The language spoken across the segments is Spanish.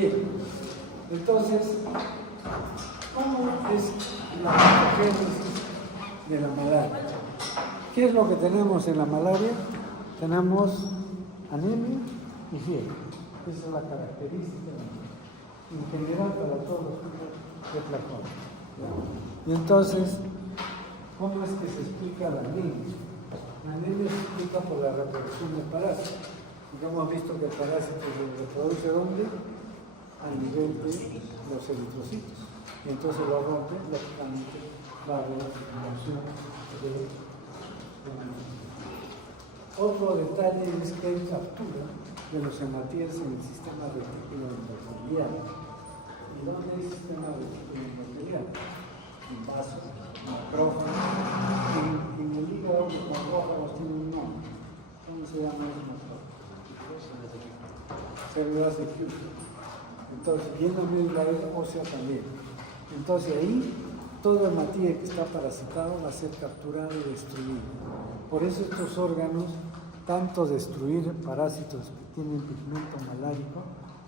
Bien, entonces, ¿cómo es la patogénesis de la malaria? ¿Qué es lo que tenemos en la malaria? Tenemos anemia y fiebre. Esa es la característica en general para todos los tipos de flagón. Y entonces, ¿cómo es que se explica la anemia? La anemia se explica por la reproducción del parásito. Ya hemos visto que el parásito se reproduce ¿dónde? A nivel de los eritrocitos. Y entonces lo rompe, lógicamente va a haber reproducción de la anemia. Otro detalle es que hay captura de los hematíes en el sistema retículo endotelial. ¿Y dónde hay sistema retículo endotelial? En vaso, macrófago, en el hígado los macrófagos tienen un nombre. ¿Cómo se llama ese macrófago? Células de Hughes. Entonces, y en la médula ósea también. Entonces ahí todo hematíe que está parasitado va a ser capturado y destruido. Por eso estos órganos, tanto destruir parásitos que tienen pigmento malárico,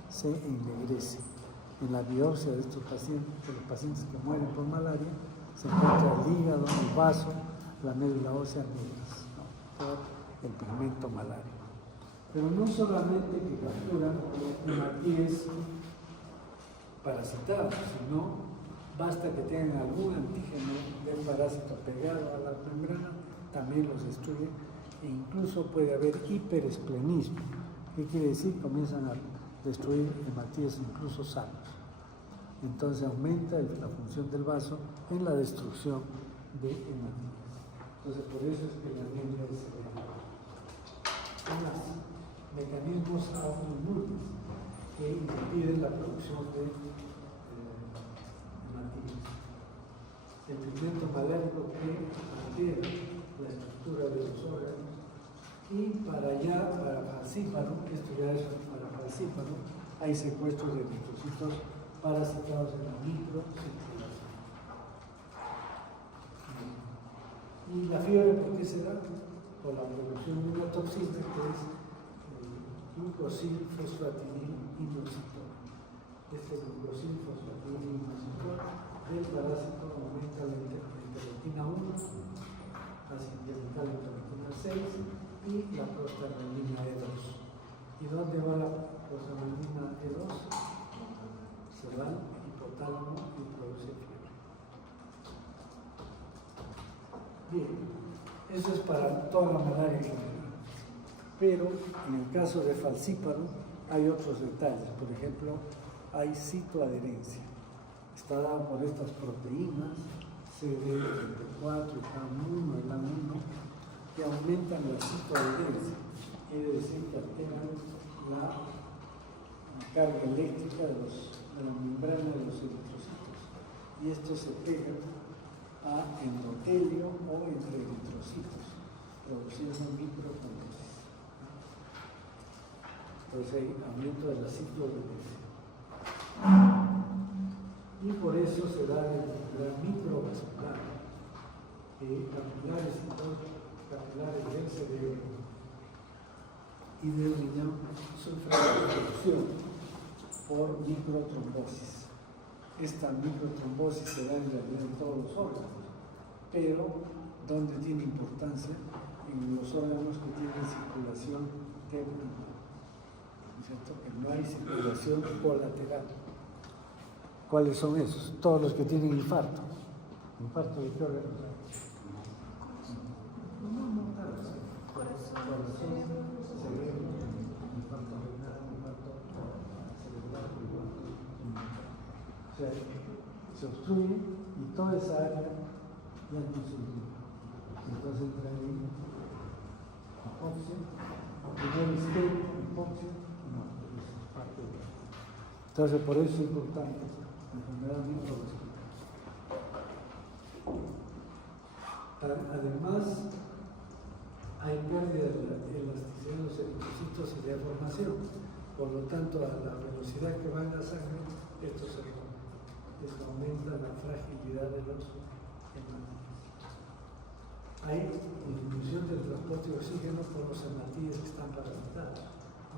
se ennegrecen. En la biopsia de estos pacientes, de los pacientes que mueren por malaria, se encuentra el hígado, el vaso, la médula ósea negras, ¿no? Por el pigmento malárico. Pero no solamente que capturan hematíes parasitados, sino basta que tengan algún antígeno del parásito pegado a la membrana, también los destruye, e incluso puede haber hiperesplenismo. ¿Qué quiere decir? Comienzan a destruir hematíes incluso sanos. Entonces aumenta la función del vaso en la destrucción de hematíes. Entonces por eso es que la anemia es severa. Además, mecanismos autoinmunes que impiden la producción de hematíes. El pigmento malárico que altera la estructura de los órganos. Y para allá, para falcíparo, que esto ya es para falcíparo, hay secuestros de eritrocitos parasitados en la microcirculación. Y la fiebre, ¿por qué se da? Por la producción de una toxina que es glucosilfosfatidilinositol. Este glucosilfosfatidilinositol del parásito aumenta la interleuquina 1, inyectar la interleuquina 6 y la prostaglandina E2. ¿Y dónde va la prostaglandina E2? Se va al hipotálamo y produce fiebre. Bien, eso es para toda la malaria en general. Pero en el caso de falcíparo hay otros detalles. Por ejemplo, hay citoadherencia. Está dada por estas proteínas CD34, CAM1, ELAM1, que aumentan la citoadherencia. Quiere decir que alteran la carga eléctrica de la membrana de los eritrocitos. Y esto se pega a endotelio o entre eritrocitos, produciendo microtrombosis. Entonces hay aumento de la citoadherencia. Y por eso se da la microvascular, capilares del cerebro y del riñón sufren destrucción por microtrombosis. Esta microtrombosis se da en realidad en todos los órganos, pero ¿dónde tiene importancia? En los órganos que tienen circulación temporal, ¿cierto? Que no hay circulación colateral. ¿Cuáles son esos? Todos los que tienen infarto. ¿Infarto de qué órgano? Corazón, cerebro, infarto renal, infarto cerebral. O sea, se obstruye y toda esa área ya no se sirve. Entonces entra ahí hipoxia, primer stage, hipoxia, no, es parte de eso. Entonces por eso es importante la enfermedad microvascular. Además, hay pérdida de la elasticidad de los eritrocitos y deformación. Por lo tanto, a la velocidad que va en la sangre, esto se rompe. Esto aumenta la fragilidad de los hematíes. Hay disminución del transporte de oxígeno por los hematíes que están parasitados.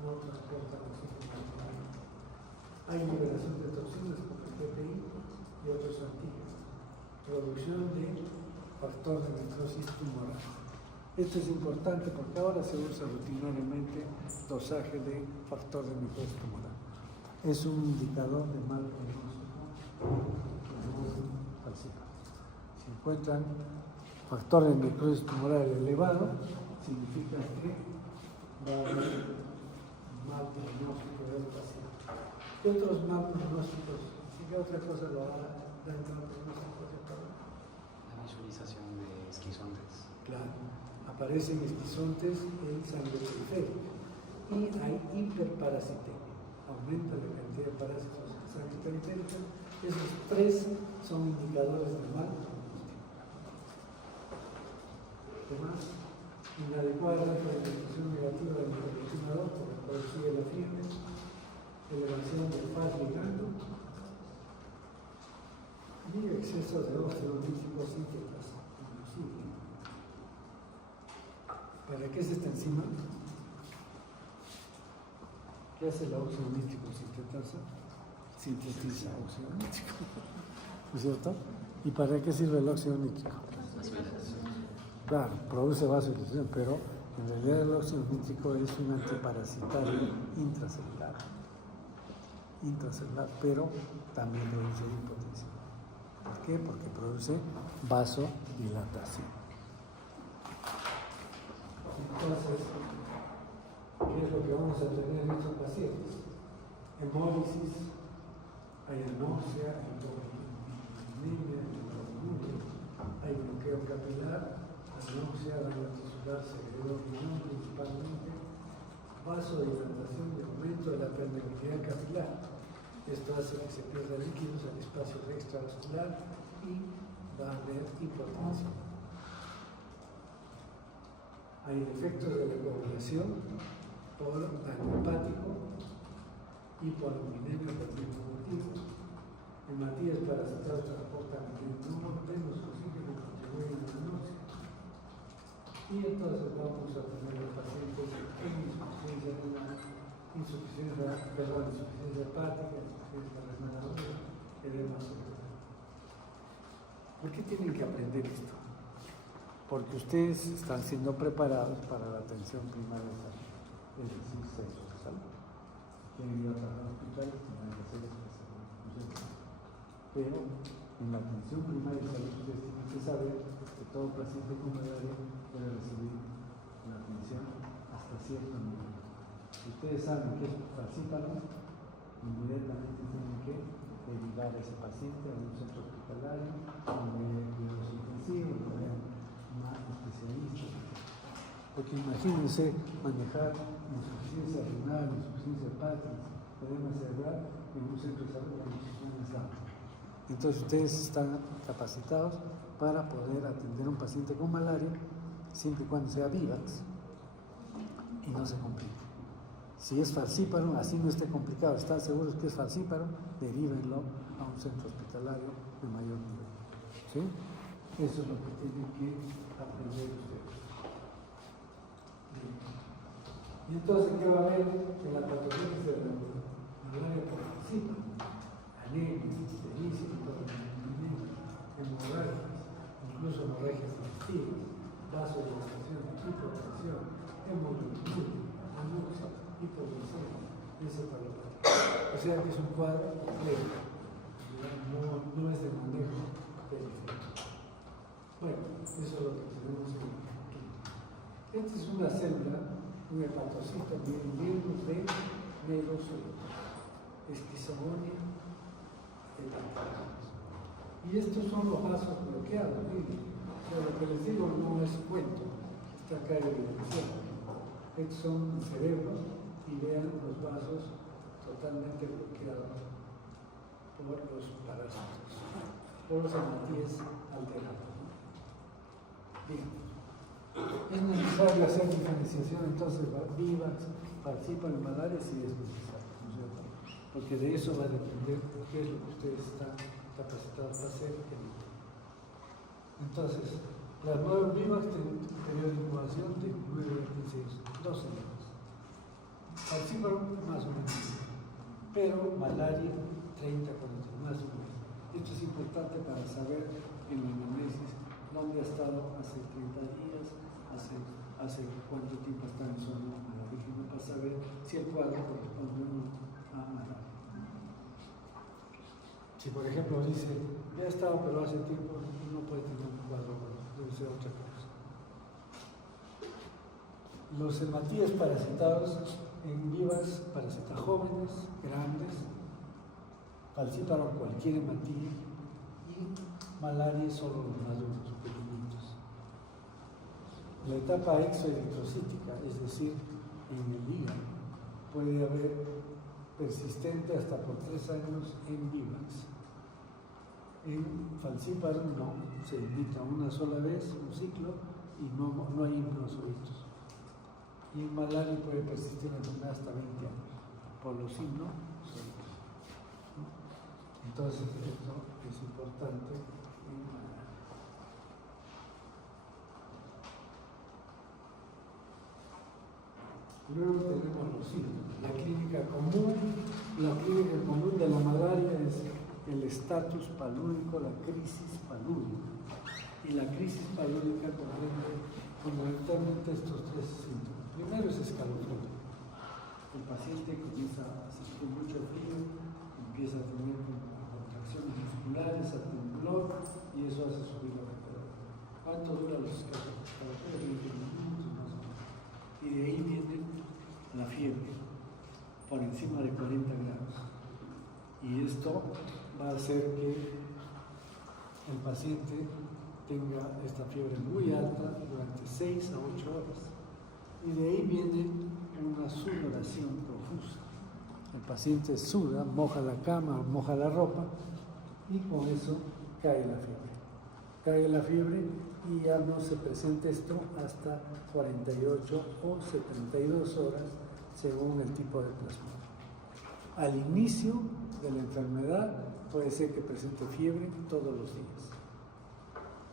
No transportan oxígeno. Hay liberación de toxinas como el PPI y otros antígenos. Producción de factor de necrosis tumoral. Esto es importante porque ahora se usa rutinariamente dosaje de factor de necrosis tumoral. Es un indicador de mal pronóstico falsificado. Si encuentran factor de necrosis tumoral elevado, significa que va a haber mal pronóstico del paciente. ¿Qué otros mal pronósticos? ¿Qué otra cosa lo va a dar el mal pronóstico de todo? La visualización de esquizontes. Claro, aparecen esquizontes en sangre periférica y hay hiperparasitemia, aumenta la cantidad de parásitos en sangre periférica. Esos tres son indicadores de mal pronóstico. Además, inadecuada representación negativa del interleucina 2, por la cual sigue la fiebre, elevación del FAS ligando y exceso de óxido nítrico sintetasa. ¿Para qué es esta enzima? ¿Qué hace el óxido nítrico sintetasa? Sintetiza óxido nítrico, ¿no es cierto? ¿Y para qué sirve el óxido nítrico? Claro, produce vasodilatación, pero en realidad el óxido nítrico es un antiparasitario intracelular, pero también produce hipotensión. ¿Por qué? Porque produce vasodilatación. Entonces, ¿qué es lo que vamos a tener en estos pacientes? Hemólisis, hay anosmia, anemia, hay bloqueo capilar, anosmia, daño tisular, secretor renal principalmente, vasodilatación y aumento de la permeabilidad capilar. Esto hace que se pierda líquidos al espacio extravascular y va a haber hipotensión. Hay efectos de la coagulación por daño hepático, hipoaluminemia por el mismo motivo. Hematías parasitadas transportan menos oxígeno, contribuyen a la náusea. Y entonces vamos a tener los pacientes en insuficiencia renal, insuficiencia hepática, insuficiencia renal aguda, edema cerebral. ¿Por qué tienen que aprender esto? Porque ustedes están siendo preparados para la atención primaria de salud, es decir, centros de salud. Tienen que ir a trabajar hospitales, tienen que hacer especialistas. Pero en la atención primaria de salud ustedes tienen que saber que todo paciente con malaria puede recibir la atención hasta cierto nivel. Si ustedes saben que es falciparum, inmediatamente tienen que derivar a ese paciente a un centro hospitalario, donde haya cuidados intensivos, donde haya más especialistas. Porque imagínense manejar insuficiencia renal, insuficiencia hepática, edema cerebral en un centro de salud con muchísimas damas. Entonces ustedes están capacitados para poder atender a un paciente con malaria siempre y cuando sea vivax y no se complique. Si es falciparum, así no esté complicado, están seguros que es falciparum, derívenlo a un centro hospitalario de mayor nivel. ¿Sí? Eso es lo que tienen que aprender ustedes. Bien. Y entonces, ¿qué va a haber en la patología de la malaria por falciparum? Anemia, ictericia, hemorragias, incluso hemorragias digestivas, vasodilatación, hipotensión, hemoglobinuria, anorexia, hipoglucemia, encefalopatía. O sea que es un cuadro complejo, no es de manejo periférico. Bueno, eso es lo que tenemos aquí. Esta es una célula, un hepatocito bien lleno de megacitos, esquizogonia hepática. Y estos son los vasos bloqueados, miren. O sea, lo que les digo no es cuento, está acá en evidenciado. Estos son cerebros y vean los vasos totalmente bloqueados por los parásitos, por los hematíes alterados. Bien, es necesario hacer diferenciación entonces vivax, falciparum, malaria si es necesario, ¿no es cierto? Porque de eso va a depender qué es lo que ustedes están capacitados para hacer. Entonces, las 9 vivax tienen un periodo de incubación de 9 a 15 días, 12 días. Falciparum más o menos. pero malaria 30, 40, más o menos. Esto es importante para saber en la anamnesis dónde ha estado hace 30 días, hace cuánto tiempo está en zona malarígena, para saber si el cuadro corresponde o no a malaria. Si por ejemplo dice, ya ha estado pero hace tiempo, no puede tener un cuadro, debe ser otra cosa. Los hematíes parasitados en vivas parasitas jóvenes, grandes, falciparon cualquier hematía y malaria solo los maduros, pequeñitos. La etapa exoeritrocítica, es decir, en el hígado, puede haber persistente hasta por 3 años en vivas. En falciparum no, se limita una sola vez, un ciclo, y no hay immunosolitos. Y en malaria puede persistir la enfermedad hasta 20 años, por los signos. Entonces, esto es importante en malaria. Luego tenemos los síntomas. La clínica común de la malaria es el estatus palúdico, la crisis palúdica. Y la crisis palúdica comprende fundamentalmente estos 3 síntomas. Primero es escalofrío. El paciente comienza a sentir mucho frío, empieza a tener contracciones musculares, a temblor, y eso hace subir la temperatura. ¿Cuánto duran los escalofríos? 20 minutos más o menos. Y de ahí viene la fiebre, por encima de 40 grados. Y esto va a hacer que el paciente tenga esta fiebre muy alta durante 6 a 8 horas. Y de ahí viene una sudoración profusa. El paciente suda, moja la cama, moja la ropa, y con eso cae la fiebre. Cae la fiebre y ya no se presenta esto hasta 48 o 72 horas según el tipo de plasma. Al inicio de la enfermedad puede ser que presente fiebre todos los días,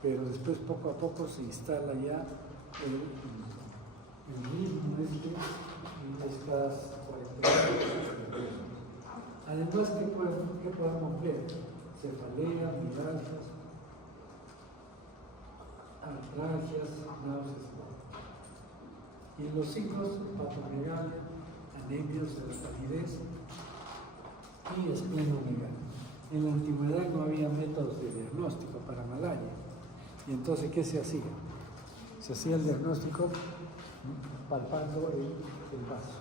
pero después poco a poco se instala ya el ritmo y estas 48 horas. Además, ¿qué podemos ver? Cefalea, mialgias, artralgias, náuseas. Y en los signos, hepatomegalia, anemias de la palidez y esplenomegalia. En la antigüedad no había métodos de diagnóstico para malaria. Y entonces, ¿qué se hacía? Se hacía el diagnóstico palpando el vaso.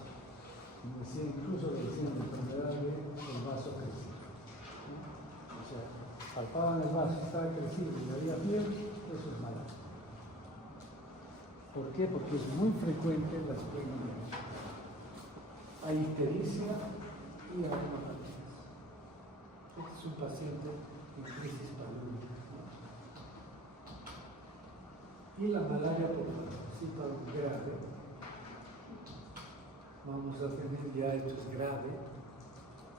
Incluso le decían la enfermedad del vaso crecido. O sea, palpaban el vaso, estaba crecido y había fiebre, eso es malaria. ¿Por qué? Porque es muy frecuente en las esplenomegalia. Hay ictericia y aromatitis. Este es un paciente en crisis palúdica. Y la malaria por falciparum grave. Vamos a tener ya, esto es grave,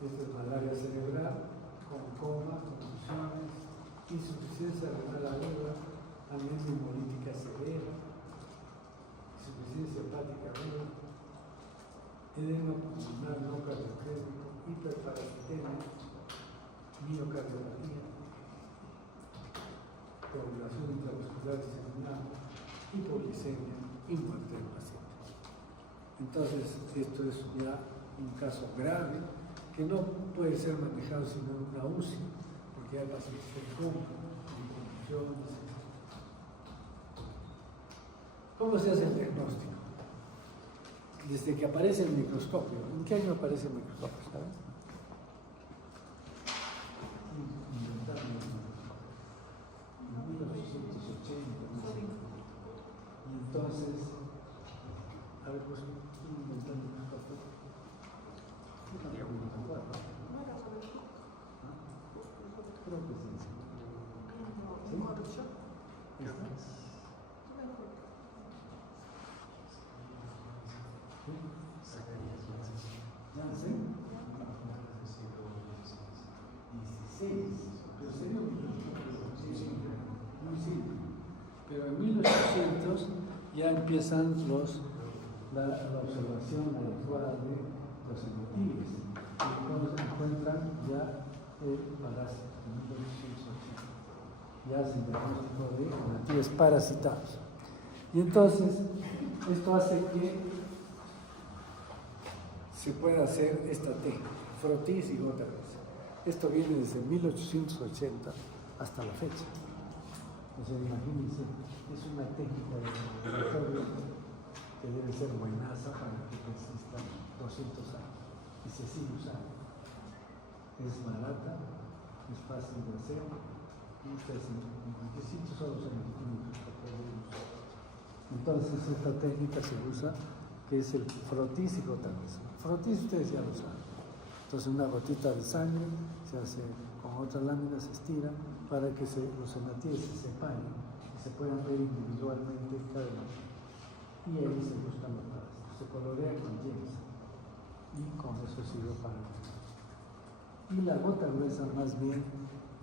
esto es malaria cerebral, con coma, confusiones, insuficiencia renal aguda, anemia hemolítica severa, insuficiencia hepática aguda, edema pulmonar no cardiogénico, hiperparasitemia, miocardiopatía, coagulación intramuscular diseminada, hipoglicemia y muerte del paciente. Entonces, esto es ya un caso grave que no puede ser manejado sino en una UCI, porque hay pacientes que coman, confusiones. ¿Cómo se hace el diagnóstico? Desde que aparece el microscopio. ¿En qué año aparece el microscopio? ¿Sabes? En 1880. Y entonces, a ver, pues, ¿quién inventó el microscopio? Creo que sí. ¿Sí? ¿Ya sé? 16. Pero sería un microscopio muy simple. Pero en 1800 ya empiezan la observación adecuada de los hematíes, y entonces encuentran ya el parásito en 1880. Ya hacen diagnóstico de hematíes parasitados. Y entonces, esto hace que se pueda hacer esta técnica, frotis y gota gruesa. Esto viene desde 1880 hasta la fecha. O sea, imagínense, es una técnica de laboratorio que debe ser buenaza para que persista 200 años y se sigue usando. Es barata, es fácil de hacer y ustedes en requisitos solo se necesitan para poder usar. Entonces esta técnica se usa, que es el frotis y gota gruesa. Frotis ustedes ya lo saben. Entonces una gotita de sangre se hace con otra lámina, se estira para que los hematíes se separen y se puedan ver individualmente cada uno. Y ahí se buscan los parásitos. Se colorea con yemas y con eso sirve para eso. Y la gota gruesa más bien,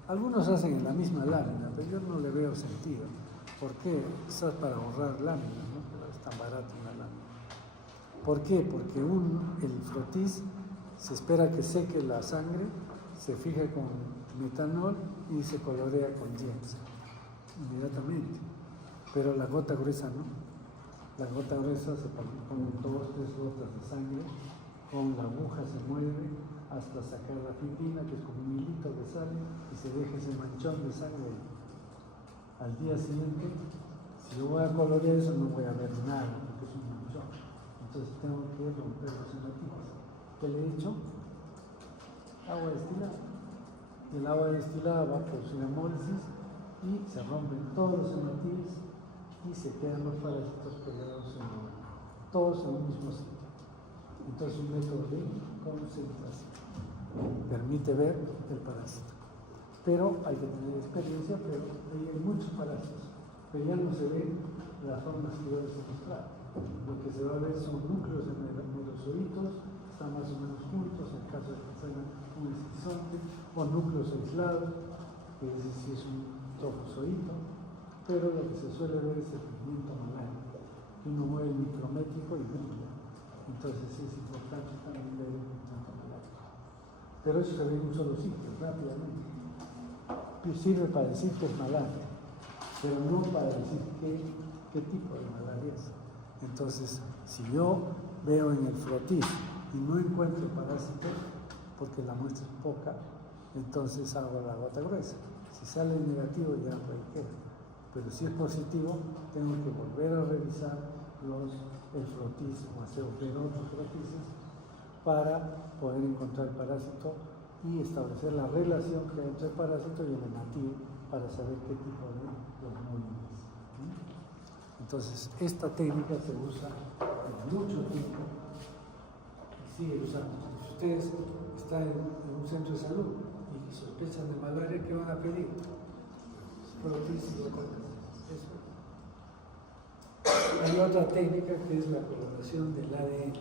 algunos hacen en la misma lámina, pero yo no le veo sentido. ¿Por qué? Quizás para ahorrar láminas, ¿no? Pero es tan barato una lámina. ¿Por qué? Porque el frotis se espera que seque la sangre, se fija con metanol y se colorea con yemas inmediatamente. Pero la gota gruesa no. La gota gruesa se ponen 2 o 3 gotas de sangre, con la aguja se mueve hasta sacar la fibrina, que es como un hilito que sale, y se deja ese manchón de sangre. Al día siguiente, si yo voy a colorear eso, no voy a ver nada, porque es un manchón. Entonces tengo que romper los hematíes. ¿Qué le he hecho? Agua destilada. Y el agua destilada va a producir hemólisis y se rompen todos los hematíes y se quedan los parásitos pegados todos en un mismo sitio. Entonces un método de concentración permite ver el parásito. Pero hay que tener experiencia, pero ahí hay muchos parásitos. Pero ya no se ven las formas que yo les he mostrado. Lo que se va a ver son núcleos de merozoitos, están más o menos juntos, en el caso de que sea un esquizonte, o núcleos aislados, que es un trofozoito, pero lo que se suele ver es el pigmento malárico, que uno mueve el micrométrico y brilla. Entonces es importante también ver el pigmento malárico. Pero eso se ve en un solo sitio, rápidamente. Sirve para decir que es malaria, pero no para decir qué tipo de malaria es. Entonces, si yo veo en el frotis y no encuentro parásitos, porque la muestra es poca, entonces hago la gota gruesa. Si sale negativo, ya no puede quedar. Pero si es positivo, tengo que volver a revisar el frotis o hacer otros frotises para poder encontrar el parásito y establecer la relación que hay entre el parásito y el hematíe para saber qué tipo de plasmodium es. Entonces, esta técnica se usa mucho tiempo y sigue usando. Si ustedes están en un centro de salud y sospechan de malaria, ¿qué van a pedir? Frotis y gota gruesa. Hay otra técnica que es la coloración del ADN.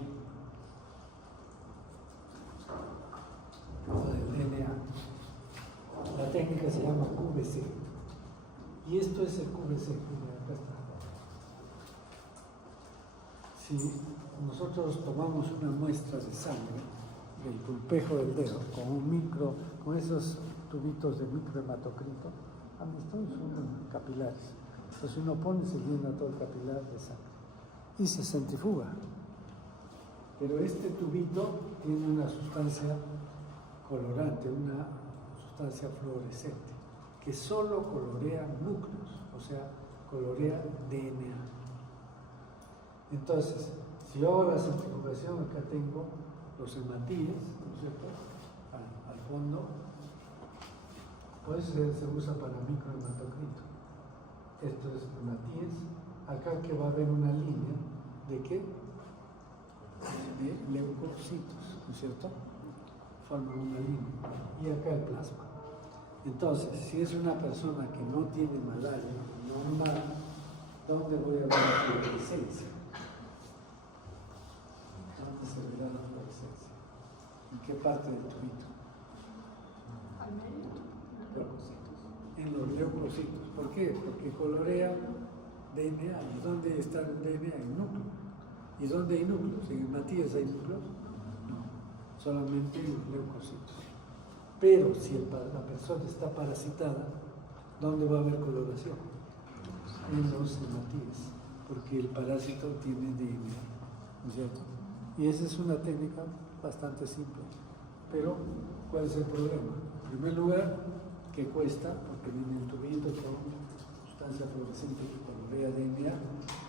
O del DNA. La técnica se llama QVC. Y esto es el QVC. Mira, acá está. Si nosotros tomamos una muestra de sangre del pulpejo del dedo con esos tubitos de microhematocrito, son capilares. Entonces uno pone, se llena todo el capilar de sangre y se centrifuga. Pero este tubito tiene una sustancia colorante, una sustancia fluorescente, que solo colorea núcleos, o sea, colorea DNA. Entonces, si yo hago la centrifugación, acá tengo los hematíes, ¿no es cierto?, al fondo, pues se usa para microhematocrito. Esto es hematíes, acá que va a haber una línea de ¿qué? De leucocitos, ¿no es cierto?, forman una línea, y acá el plasma. Entonces, si es una persona que no tiene malaria normal, ¿dónde voy a ver la fluorescencia? ¿Dónde se verá la fluorescencia? ¿En qué parte del tubito? En los leucocitos. ¿Por qué? Porque colorea DNA. ¿Y dónde está el DNA? En núcleo. ¿Y dónde hay núcleos? ¿En hematíes hay núcleos? No. solamente los leucocitos. Pero si la persona está parasitada, ¿dónde va a haber coloración? En los hematíes, porque el parásito tiene DNA, ¿no es cierto? Y esa es una técnica bastante simple. Pero, ¿cuál es el problema? En primer lugar, que cuesta, porque viene el tubito con sustancia fluorescente que colorea DNA,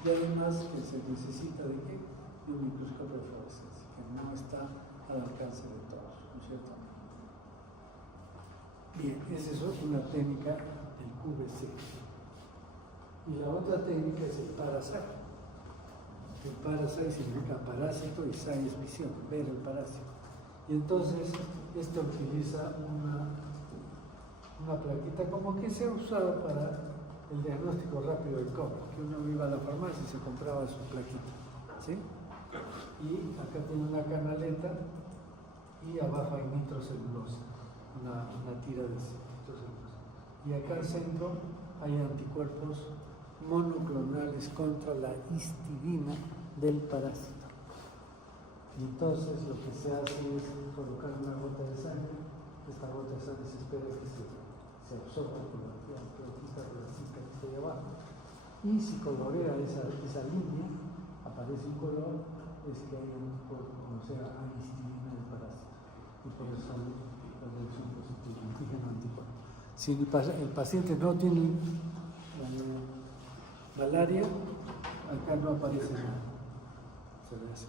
y además que se necesita de qué? De un microscopio de fluorescencia, que no está al alcance de todos, ¿no es cierto? Bien, esa es una técnica del QVC. Y la otra técnica es el parasite. El parasite significa parásito y sai es visión, ver el parásito. Y entonces, esto utiliza una plaquita como que se ha usado para el diagnóstico rápido del COVID, que uno iba a la farmacia y se compraba su plaquita, ¿sí? Y acá tiene una canaleta y abajo hay nitrocelulosa, una tira de nitrocelulosa. Y acá al centro hay anticuerpos monoclonales contra la histidina del parásito. Y entonces lo que se hace es colocar una gota de sangre. Esta gota de sangre se espera que se absorba por la platita de la cinta que está ahí abajo. Y si colorea esa línea, aparece un color, es que hay anticuerpo, o sea, hay histidina del parásito. Y por eso sale la reacción positiva, antígeno anticuerpo. Si el paciente no tiene malaria, acá no aparece nada. Se ve así.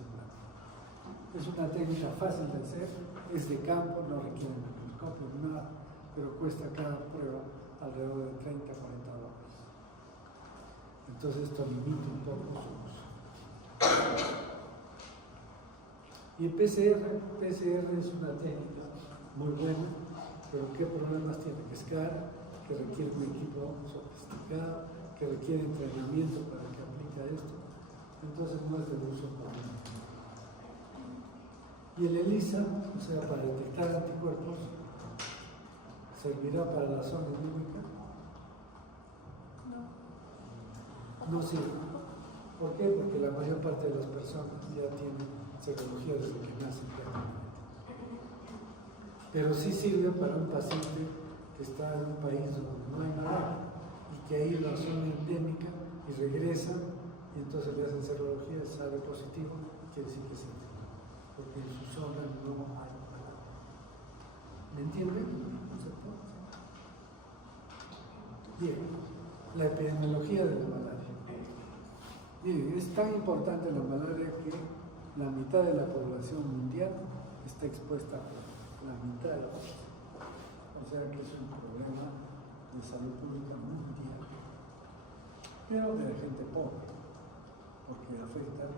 Es una técnica fácil de hacer, es de campo, no requiere microscopio, nada, pero cuesta cada prueba alrededor de 30 a 40 dólares. Entonces esto limita un poco su uso. Y el PCR es una técnica muy buena, pero ¿qué problemas tiene? Que es cara, que requiere un equipo sofisticado, que requiere entrenamiento para que aplique esto, entonces no es de uso común. Y el ELISA, o sea, para detectar anticuerpos, ¿servirá para la zona anímica? No sirve. ¿Por qué? Porque la mayor parte de las personas ya tienen serología desde que nacen. Pero sí sirve para un paciente que está en un país donde no hay nada y que ha ido a la zona endémica y regresa y entonces le hacen serología, sale positivo, quiere decir que sí. Porque en su zona no hay nada. ¿Me entienden? Bien, la epidemiología de la malaria. Miren, es tan importante la malaria que la mitad de la población mundial está expuesta a la mitad de la población. O sea que es un problema de salud pública mundial, pero de la gente pobre, porque afecta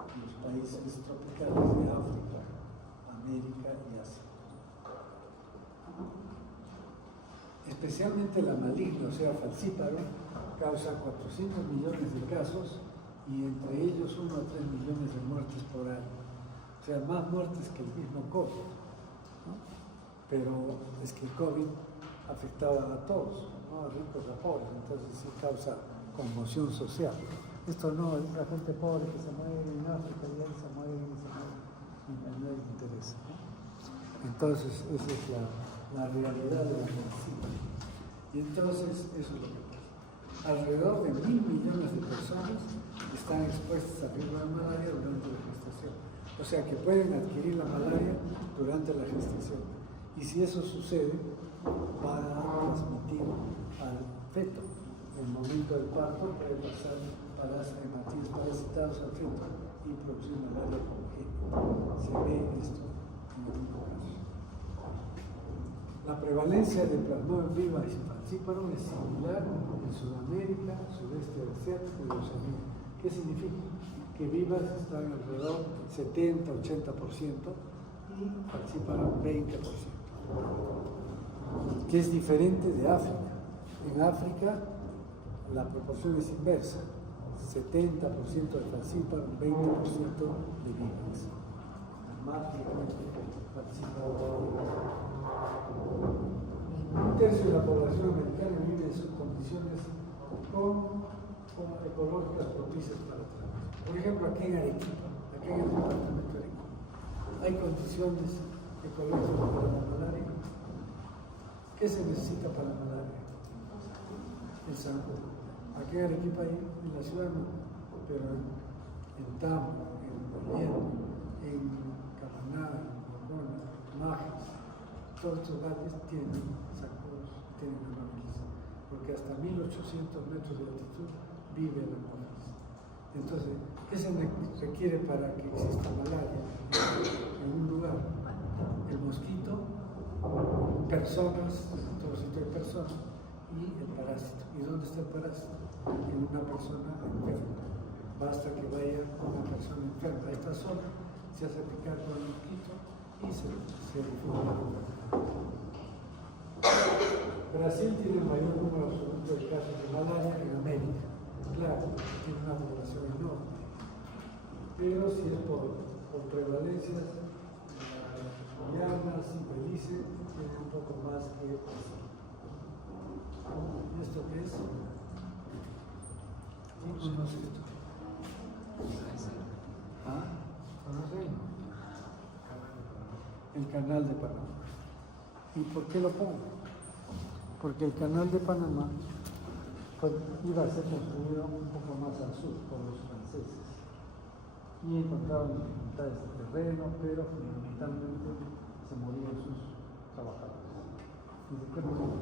a los países tropicales de África, América y Asia. Especialmente la maligna, o sea, falcíparo, causa 400 millones de casos y entre ellos 1 a 3 millones de muertes por año. O sea, más muertes que el mismo COVID, ¿no? Pero es que el COVID afectaba a todos, ¿no? A ricos, a pobres, entonces sí causa conmoción social. Esto no, es la gente pobre que se muere en África y ahí se muere y a nadie le interesa, ¿no? Entonces, esa es la realidad de la medicina. Y entonces, eso es lo que pasa. Alrededor de 1.000 millones de personas están expuestas a riesgo de malaria durante la gestación. O sea que pueden adquirir la malaria durante la gestación. Y si eso sucede, van a transmitir al feto. En el momento del parto puede pasar hematíes parasitados al feto y producir malaria congénita. Se ve esto en algunos casos. La prevalencia de plasmodium vivax y falciparum es similar en Sudamérica, sudeste asiático y Oceanía. ¿Qué significa? Que vivax está alrededor 70-80% y falciparum 20%. Que es diferente de África. En África la proporción es inversa, 70% de falciparum, 20% de vivax. Más falciparum. Un tercio de la población americana vive en sus condiciones ecológicas propicias para el trabajo. Por ejemplo, aquí en Arequipa, aquí en el departamento de Arequipa, hay hay condiciones ecológicas para la malaria. ¿Qué se necesita para la malaria? El zancudo. Aquí en Arequipa hay, en la ciudad no, pero en Tamo, en Oriente, en Camaná, en Mocona, Majes, todos estos valles tienen zancudos, tienen anófilis, porque hasta 1800 metros de altitud vive el anófilis. Entonces, ¿qué se requiere para que exista malaria en un lugar? El mosquito, personas, en todo sitio hay personas, y el parásito. ¿Y dónde está el parásito? En una persona enferma. Basta que vaya una persona enferma a esta zona, se hace picar por el mosquito y se difunde la enfermedad. Brasil tiene el mayor número absoluto de casos de malaria en América. Claro, tiene una población enorme, pero si es por prevalencias, Guyana, y Belice tiene un poco más que Brasil. ¿Y esto qué es? ¿Quién conoce esto? ¿Ah? ¿Conocen? El canal de Panamá. ¿Y por qué lo pongo? Porque el canal de Panamá iba a ser construido un poco más al sur por los franceses y encontraron dificultades de terreno, pero fundamentalmente se morían sus trabajadores. ¿Y de qué morían?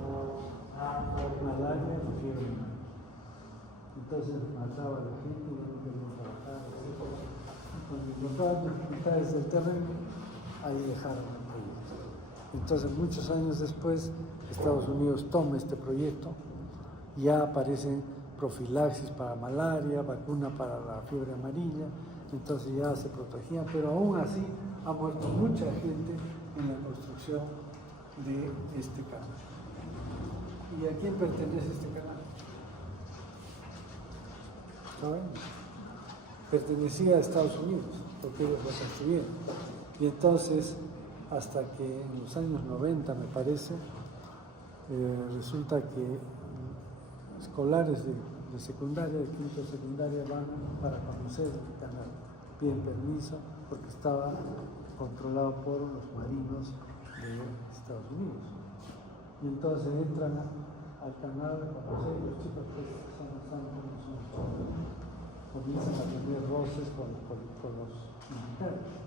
Malaria y fiebre. Entonces mataba a la gente y no querían trabajar, etc. Cuando encontraban dificultades del terreno, ahí dejaron el proyecto. Entonces, muchos años después, Estados Unidos toma este proyecto, ya aparecen profilaxis para malaria, vacuna para la fiebre amarilla, entonces ya se protegían, pero aún así ha muerto mucha gente en la construcción de este canal. ¿Y a quién pertenece este canal? ¿Saben? Pertenecía a Estados Unidos, porque ellos lo construyeron. Y entonces, hasta que en los años 90, me parece, resulta que escolares de secundaria, de quinto secundaria, van para conocer el canal, piden permiso porque estaba controlado por los marinos de Estados Unidos. Y entonces entran al canal a conocer, y los chicos pues son comienzan a tener roces con los militares.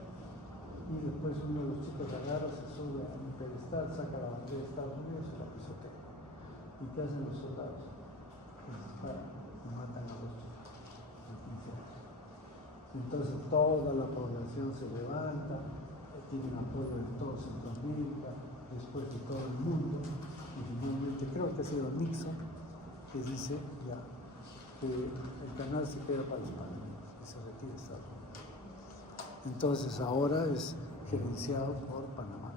Y después uno de los chicos agarra, se sube a un pedestal, saca la bandera de Estados Unidos y la pisotea. ¿Y qué hacen los soldados? Que disparan y matan a los chicos de 15 años. Entonces toda la población se levanta, tienen apoyo de toda Centroamérica, después de todo el mundo, y finalmente creo que ha sido Nixon que dice ya que el canal se queda para España y se retira de Estados Unidos. Entonces ahora es gerenciado por Panamá.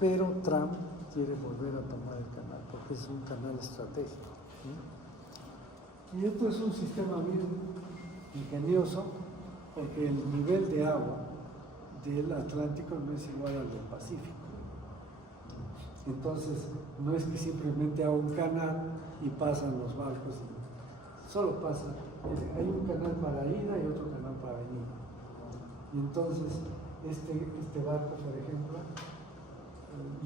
Pero Trump quiere volver a tomar el canal porque es un canal estratégico. ¿Sí? Y esto es un sistema bien ingenioso porque el nivel de agua del Atlántico no es igual al del Pacífico. Entonces no es que simplemente haga un canal y pasan los barcos, solo pasa, hay un canal para ida y otro canal para venida. Y entonces este barco, por ejemplo,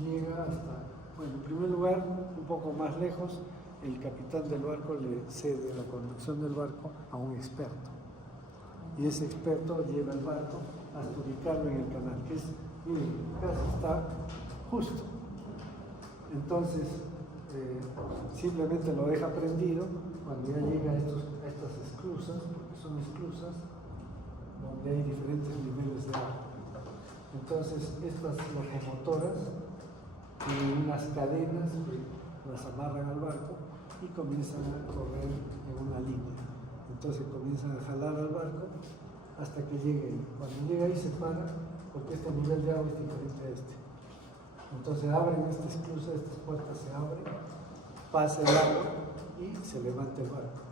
llega hasta, bueno, en primer lugar, un poco más lejos, el capitán del barco le cede la conducción del barco a un experto. Y ese experto lleva el barco hasta ubicarlo en el canal, que es, miren, casi está justo. Entonces, simplemente lo deja prendido cuando ya llega a estas esclusas, porque son esclusas donde hay diferentes niveles de agua. Entonces, estas locomotoras tienen unas cadenas que las amarran al barco y comienzan a correr en una línea. Entonces comienzan a jalar al barco hasta que llegue ahí. Cuando llega ahí se para porque este nivel de agua es diferente a este. Entonces abren esta esclusa, estas puertas se abren, pasa el agua y se levanta el barco.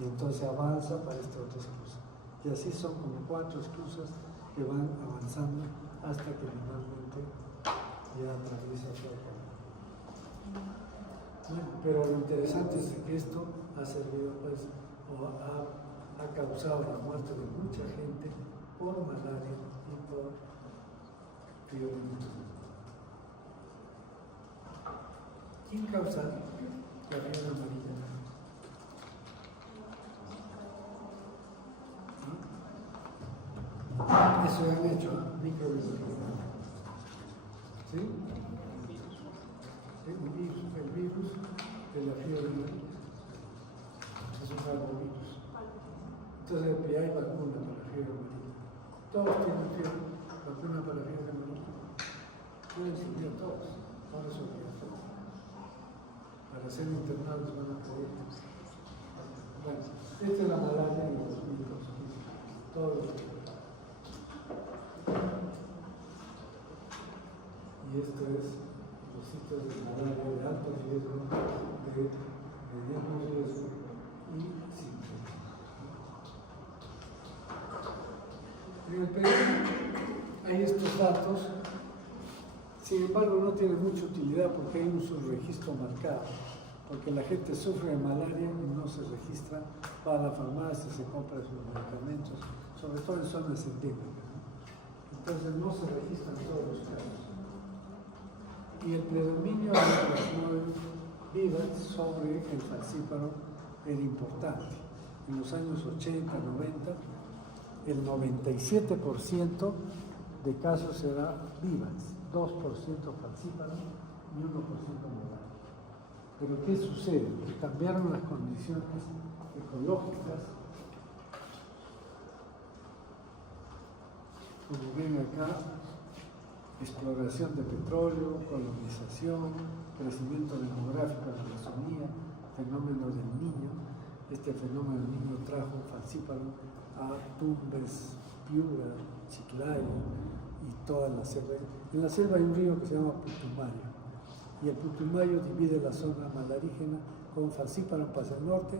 Y entonces avanza para esta otra esclusa. Y así son como 4 esclusas que van avanzando hasta que finalmente ya atraviesa todo el canal. Pero lo interesante es que esto ha servido, pues, o ha causado la muerte de mucha gente por malaria y por ¿Quién causa la fiebre amarilla? ¿Ah? Eso han hecho, microbiología. ¿Sí? El virus de la fiebre amarilla. Es un parvovirus. Entonces hay vacuna para la fiebre amarilla. Todos tienen vacuna para la fiebre amarilla. Pueden servir a todos. Ahora son obligatorios. Para ser internados van a poder. Bueno, esta es la malaria en los virus. Todos. Y esto es los sitios de malaria de alto riesgo, de mediano riesgo y síntomas. En el Perú hay estos datos, sin embargo no tienen mucha utilidad porque hay un subregistro marcado, porque la gente sufre de malaria y no se registra, va a la farmacia, se compra sus medicamentos, sobre todo en zonas endémicas, ¿no? Entonces no se registran todos los casos. Y el predominio de las plasmodium vivax sobre el falcíparo era importante. En los años 80, 90, el 97% de casos era vivax, 2% falcíparo y 1% malaria. Pero ¿qué sucede? Que cambiaron las condiciones ecológicas. Como ven acá, exploración de petróleo, colonización, crecimiento demográfico de la Amazonía, fenómeno del niño. Este fenómeno del niño trajo falcíparo a Tumbes, Piura, Chiclayo y toda la selva. En la selva hay un río que se llama Putumayo, y el Putumayo divide la zona malarígena con falcíparo para el norte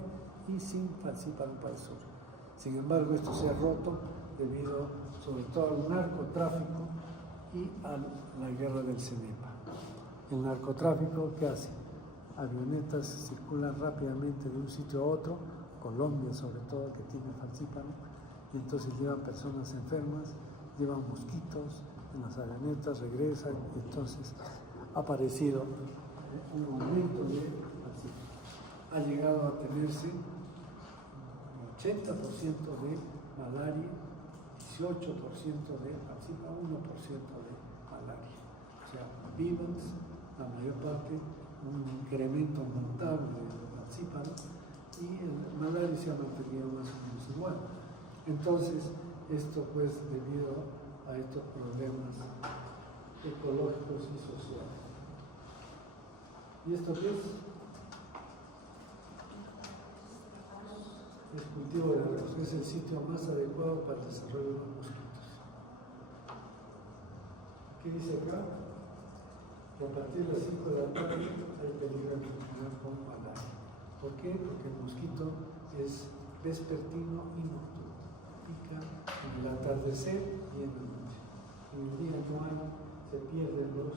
y sin falcíparo para el sur. Sin embargo, esto se ha roto debido sobre todo al narcotráfico y a la guerra del CENEPA. El narcotráfico, ¿qué hace? Avionetas circulan rápidamente de un sitio a otro, Colombia sobre todo, que tiene falcíparo, y entonces llevan personas enfermas, llevan mosquitos en las avionetas, regresan, y entonces ha aparecido un aumento de falcíparo. Ha llegado a tenerse 80% de malaria, 18% de falcíparo, 1% de malaria. O sea, vivax, la mayor parte, un incremento notable de falcíparo, y el malaria se ha mantenido más o menos igual. Entonces, esto pues debido a estos problemas ecológicos y sociales. ¿Y esto qué es? El cultivo de arroz es el sitio más adecuado para el desarrollo de los mosquitos. ¿Qué dice acá? Que a partir de las 5 de la tarde hay peligro de enfermedad con malaria. ¿Por qué? Porque el mosquito es vespertino y nocturno. Pica en el atardecer y en la noche. En el día no hay, se pierden los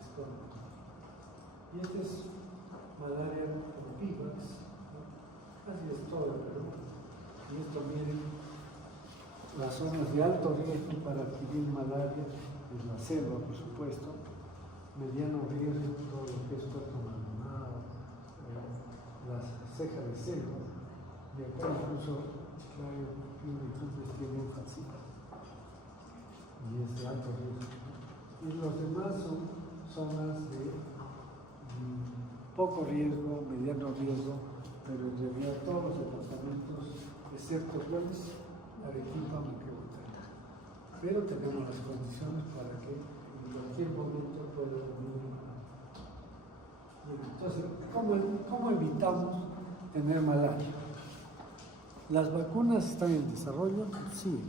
estómagos. Y esta es malaria con vivax. Así es todo el Perú. Y esto, miren, las zonas de alto riesgo para adquirir malaria es la selva, por supuesto, mediano riesgo, todo lo que es Puerto Maldonado, las cejas de selva, de acá incluso Chiclayo, Piura y Tumbes tienen falcíparo, y es de alto riesgo. Y los demás son zonas de poco riesgo, mediano riesgo, pero en realidad todos los departamentos, excepto Juárez, Arequipa, Moquegua. Pero tenemos las condiciones para que en cualquier momento pueda venir. Entonces, ¿cómo evitamos tener malaria? ¿Las vacunas están en desarrollo? Sí.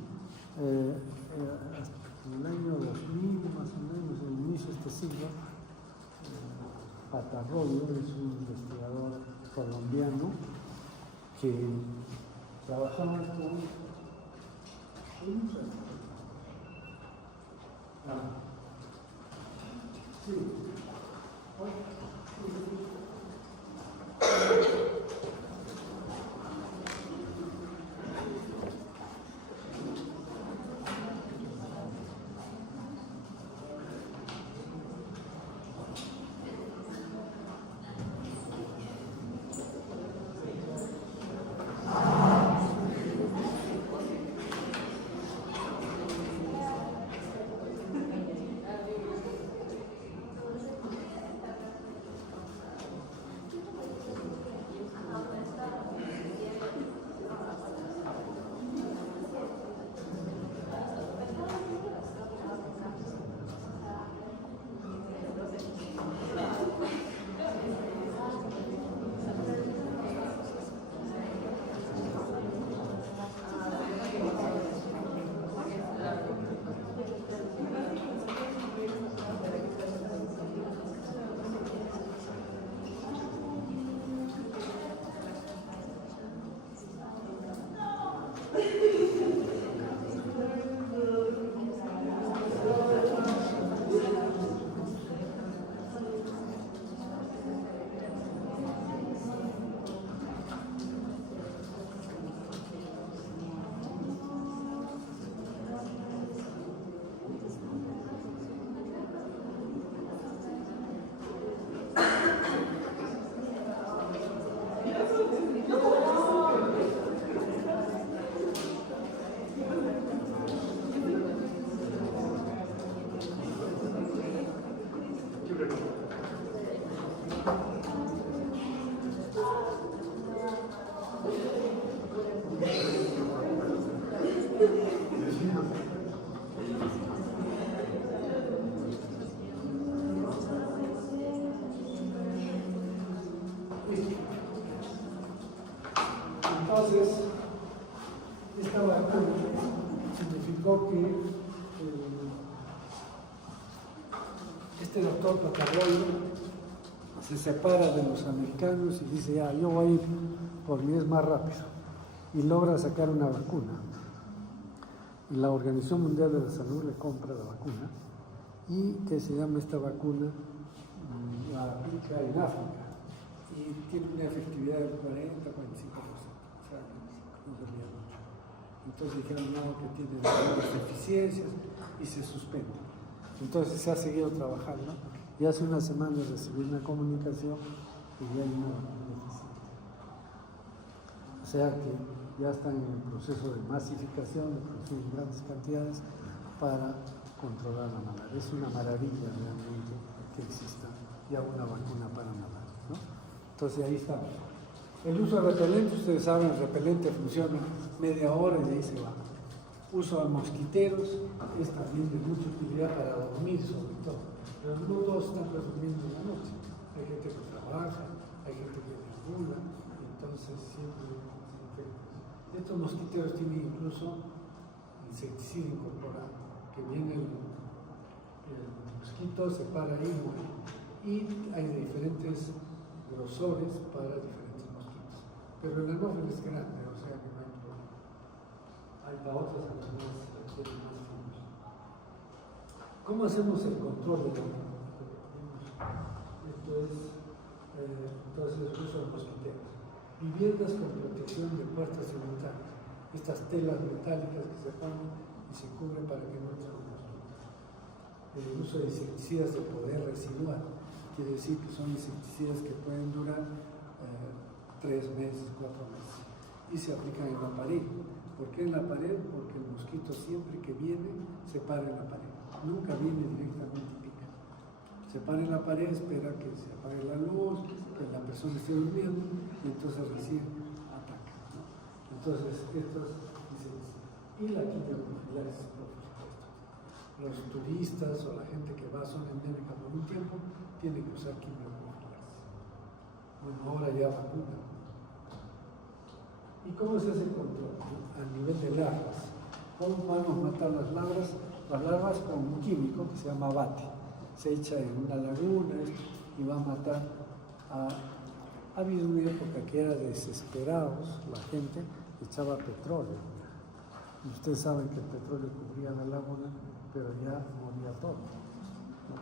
Hasta en el año 2000, más o menos, en el inicio de este siglo, Patarroyo es un investigador colombiano que trabajaba con sí. Entonces, esta vacuna significó que este doctor Patarroyo se separa de los americanos y dice, ya, yo voy a ir por mí, es más rápido, y logra sacar una vacuna. Y la Organización Mundial de la Salud le compra la vacuna, y que se llama esta vacuna, la aplica en África, y tiene una efectividad del 40-45%, o sea, no sería mucho. Entonces dijeron, no, que tiene deficiencias, y se suspende. Entonces se ha seguido trabajando, y hace unas semanas recibí una comunicación y ya hay una deficiencia. O sea que ya están en el proceso de masificación, de producir en grandes cantidades para controlar la malaria. Es una maravilla realmente que exista ya una vacuna para malaria, ¿no? Entonces ahí está. El uso de repelente, ustedes saben, el repelente funciona media hora y de ahí se va. Uso a mosquiteros es también de mucha utilidad para dormir sobre todo, pero no todos están durmiendo en la noche. Hay gente que trabaja, hay gente que circula, entonces siempre se infecta. Estos mosquiteros tienen incluso insecticida incorporado, que viene el mosquito, se para ahí, muere. Y hay diferentes grosores para diferentes mosquitos. Pero el anófilo es grande, o sea que no hay problema. Hay para otras algunas que tienen más finos. ¿Cómo hacemos el control de la malaria? Esto es, entonces, uso de mosquiteros. Viviendas con protección de puertas y ventanas. Estas telas metálicas que se ponen y se cubren para que no entren los mosquitos. El uso de insecticidas de poder residual. Quiere decir que son insecticidas que pueden durar 3 meses, 4 meses. Y se aplican en la pared. ¿Por qué en la pared? Porque el mosquito siempre que viene se para en la pared. Nunca viene directamente y pica. Se para en la pared, espera que se apague la luz, que la persona esté durmiendo y entonces recién ataca, ¿no? Entonces, estos dicen, y la quimioprofilaxis, por supuesto. Los turistas o la gente que va a zona endémica por un tiempo tiene que usar quimioprofilaxis. Bueno, ahora ya vacuna. ¿Y cómo se hace el control? A nivel de larvas. ¿Cómo podemos matar las larvas? Las larvas con un químico que se llama bate. Se echa en una laguna y va a matar a... Ha habido una época que era desesperados, la gente echaba petróleo. Y ustedes saben que el petróleo cubría la laguna, pero ya moría todo.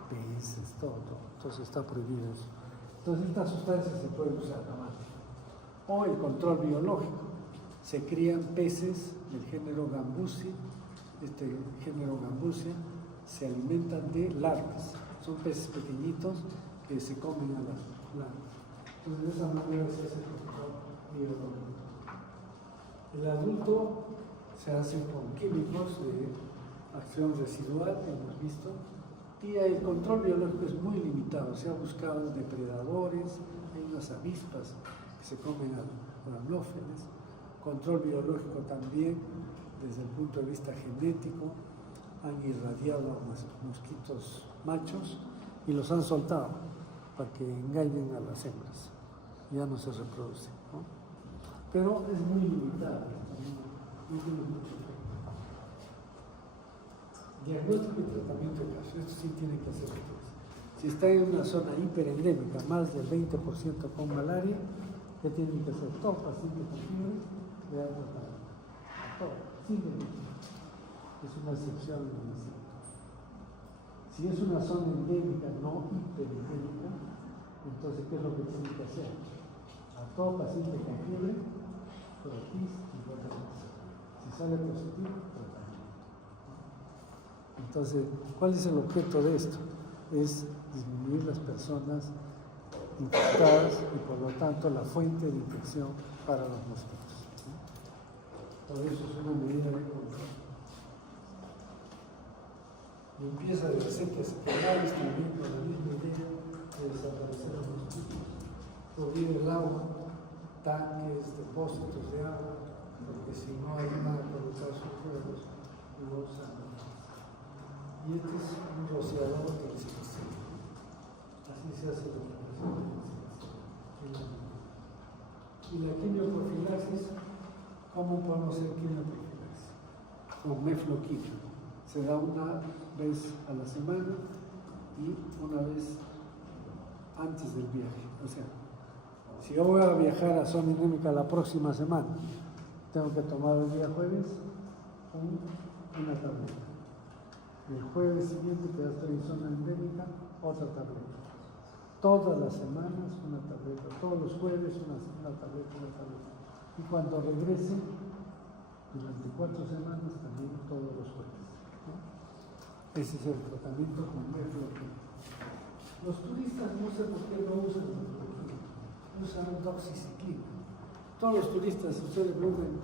Peces, todo. Entonces está prohibido eso. Entonces estas sustancias se pueden usar nada más. O el control biológico. Se crían peces del género Gambusia. Este género Gambusia se alimentan de larvas. Son peces pequeñitos que se comen a las plantas. Entonces de esa manera se hace el control biológico. El adulto se hace con químicos de acción residual, que hemos visto, y el control biológico es muy limitado. Se ha buscado depredadores, hay unas avispas que se comen a anófeles. Control biológico también desde el punto de vista genético. Han irradiado a los mosquitos machos y los han soltado para que engañen a las hembras. Ya no se reproducen, ¿no? Pero es muy limitado, no tiene mucho efecto. Diagnóstico y tratamiento de casos, esto sí tiene que hacer ustedes. Si está en una zona hiperendémica, más del 20% con malaria, ¿qué tienen que hacer? Todo paciente con fiebre, le dan tratamiento. Todo, sin medicina. Es una excepción en el centro. Si es una zona endémica, no hiperendémica, entonces, ¿qué es lo que tienen que hacer? A todo paciente con fiebre, protis y tratamiento. Si sale positivo, tratamiento. Entonces, ¿cuál es el objeto de esto? Es disminuir las personas infectadas y por lo tanto la fuente de infección para los mosquitos. Por eso es una medida de control. Limpieza de recetas secundarias también con la misma idea de desaparecer los mosquitos. Cubrir el agua, tanques, depósitos de agua, porque si no hay nada para usar sus fuegos, igual y este es un rociador de descripción. Así se hace la preparación de descripción. Y la quimioprofilaxis, ¿cómo podemos hacer quimioprofilaxis? Con mefloquina. Se da una vez a la semana y una vez antes del viaje. O sea, si yo voy a viajar a zona endémica la próxima semana, tengo que tomar el día jueves una tableta. El jueves siguiente que ya estoy en zona endémica, otra tableta. Todas las semanas una tableta, todos los jueves una tableta, una tableta. Y cuando regrese, durante 4 semanas también todos los jueves. ¿No? Ese es el tratamiento con mefloquina. Los turistas no sé por qué no usan mefloquina, usan doxiciclina. Todos los turistas, ustedes preguntan,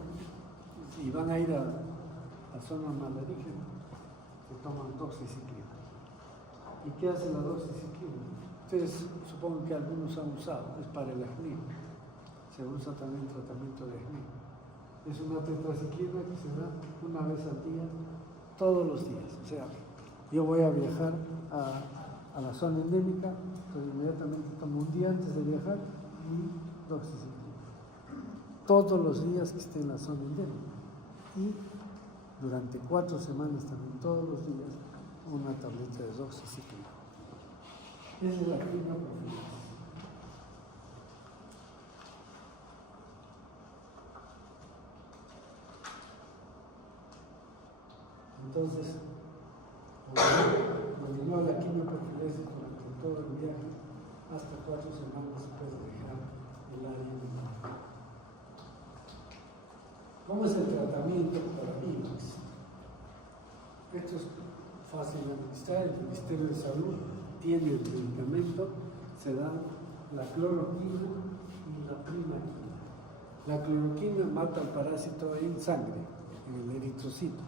y van a ir a zona malarígena, se toman doxiciclina. ¿Y qué hace la doxiciclina? Ustedes supongo que algunos han usado, es para el acné. Se usa también tratamiento de acné. Es una tetraciclina que se da una vez al día, todos los días. O sea, yo voy a viajar a la zona endémica, entonces inmediatamente tomo un día antes de viajar y doxiciclina. Todos los días que esté en la zona endémica. Y durante 4 semanas también, todos los días, una tableta de doxiciclina. Esa es la quimioprofilaxis. Entonces, cuando yo a la quimioprofilaxis durante todo el viaje, hasta 4 semanas se puede dejar el área endémica. ¿Cómo es el tratamiento para VIVAX? Esto es fácil de administrar. El Ministerio de Salud tiene el medicamento, se da la cloroquina y la primaquina. La cloroquina mata al parásito en sangre, en el eritrocito,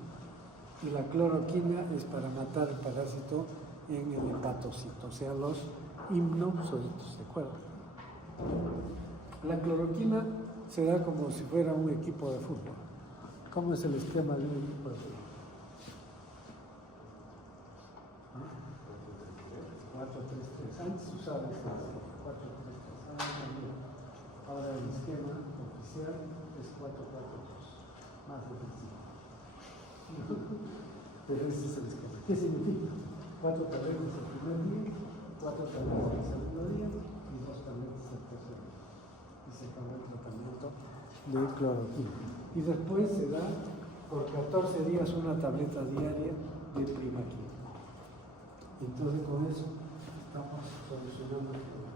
y la cloroquina es para matar el parásito en el hepatocito, o sea, los himnosocitos, ¿de acuerdo? La cloroquina se da como si fuera un equipo de fútbol. ¿Cómo es el esquema de un equipo de fútbol? 4-3-3. Antes usaba el 4-3-3. Ahora el esquema oficial es 4-4-2. Más defensivo. Pero ese es el esquema. ¿Qué significa? 4 tabletas el primer día, 4 tabletas el segundo día y 2 tabletas el tercer día. Y se acaba el tratamiento de cloroquina. Y después se da por 14 días una tableta diaria de primaquina. Entonces con eso estamos solucionando el problema.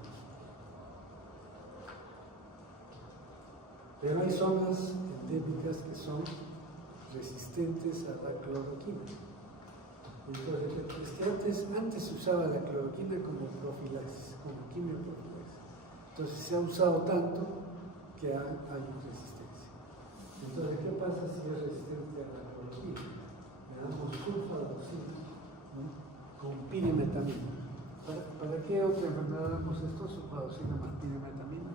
Pero hay zonas endémicas que son resistentes a la cloroquina. Entonces, antes se usaba la cloroquina como profilaxis, como quimioprofilaxis. Entonces se ha usado tanto que hay resistencia. Entonces, ¿qué pasa si es resistente a la cloroquina? Le damos sulfadoxina, ¿no?, con pirimetamina. ¿Para qué otra enfermedad damos esto? Sulfadoxina más pirimetamina.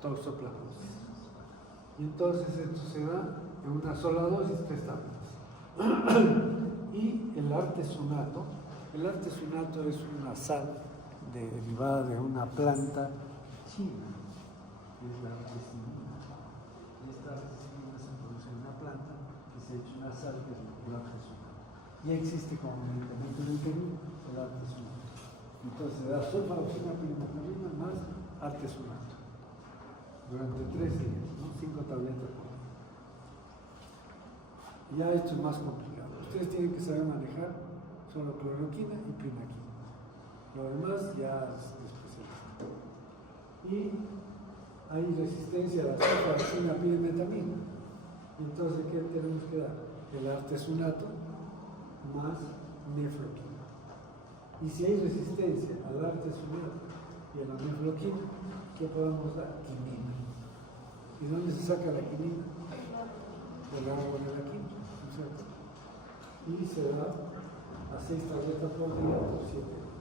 Toxoplasmosis. Y entonces esto se da en una sola dosis, 3 tabletas. Y el artesunato es una sal derivada de una planta china, que es la artesinina. Y esta artesinina se produce en una planta que se ha hecho una sal que es el artesunato. Y existe como medicamento en el Perú el artesunato. Entonces se da sulfadoxina pirimetamina más artesunato durante 3 días, ¿no? 5 tabletas por día. Ya esto es más complicado. Ustedes tienen que saber manejar solo cloroquina y primaquina. Lo demás ya es especialista. Y hay resistencia a la sulfadoxina pirimetamina. Entonces, ¿qué tenemos que dar? El artesunato más nefloquina. Y si hay resistencia al artesunato y a la nefloquina, ¿qué podemos dar? Quinina. ¿Y dónde se saca la quinina? Del agua de la quinina, ¿no es cierto? Y se da a 6 tabletas por día por 7 días.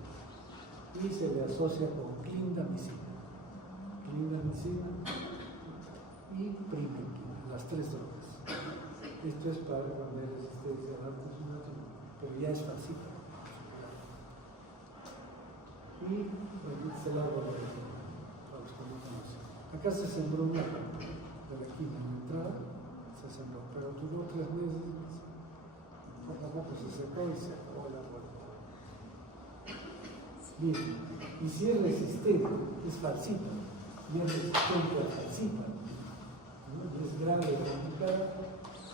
Y se le asocia con clindamicina y primaquina, las 3 drogas. Esto es para cuando hay resistencia al artesunato pero ya es falsita. Y aquí se el árbol de para los que no conocen. Acá se sembró una de la quina en la entrada, se sembró, pero duró 3 meses, poco a poco se secó y se acabó el árbol. Bien, y si es resistente, es falsita, y es resistente a falsita, ¿no? Y es grave y complicada,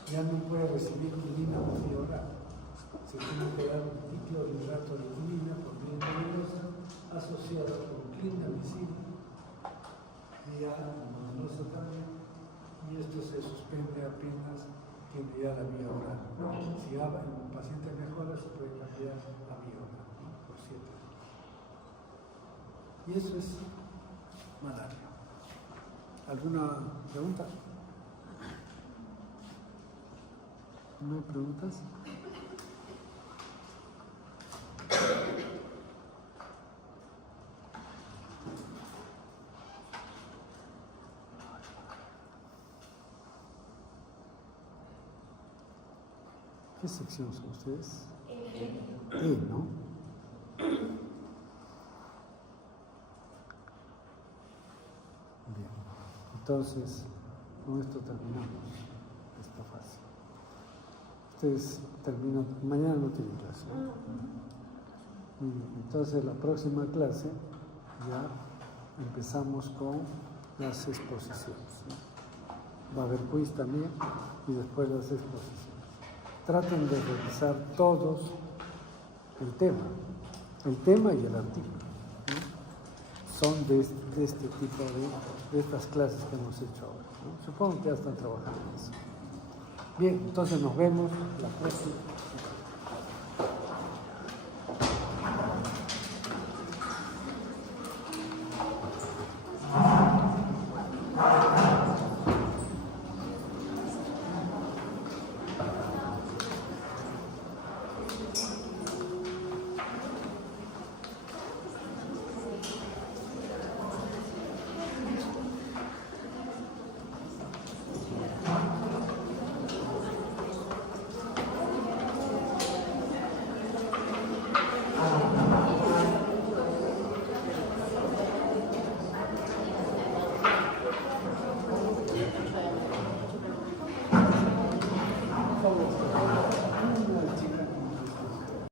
ya no puede recibir quinina por vía oral. Se tiene que dar un ciclo de hidrato de quinina por vía intravenosa asociada con clina visible, vía intravenosa también, y esto se suspende apenas tiene ya la vía oral. Si el paciente mejora, se puede cambiar a vía oral, ¿no? Por 7 días. Y eso es malaria. ¿Alguna pregunta? ¿No hay preguntas? ¿Qué sección son ustedes? ¿No? Bien. Entonces, con esto terminamos esta fase. Ustedes terminan, mañana no tienen clase, ¿no? Muy bien. Entonces, la próxima clase ya empezamos con las exposiciones, ¿no? Va a haber quiz también y después las exposiciones. Traten de revisar todos el tema y el artículo, ¿no? Son de este tipo de estas clases que hemos hecho ahora, ¿no? Supongo que ya están trabajando en eso. Bien, entonces nos vemos la próxima.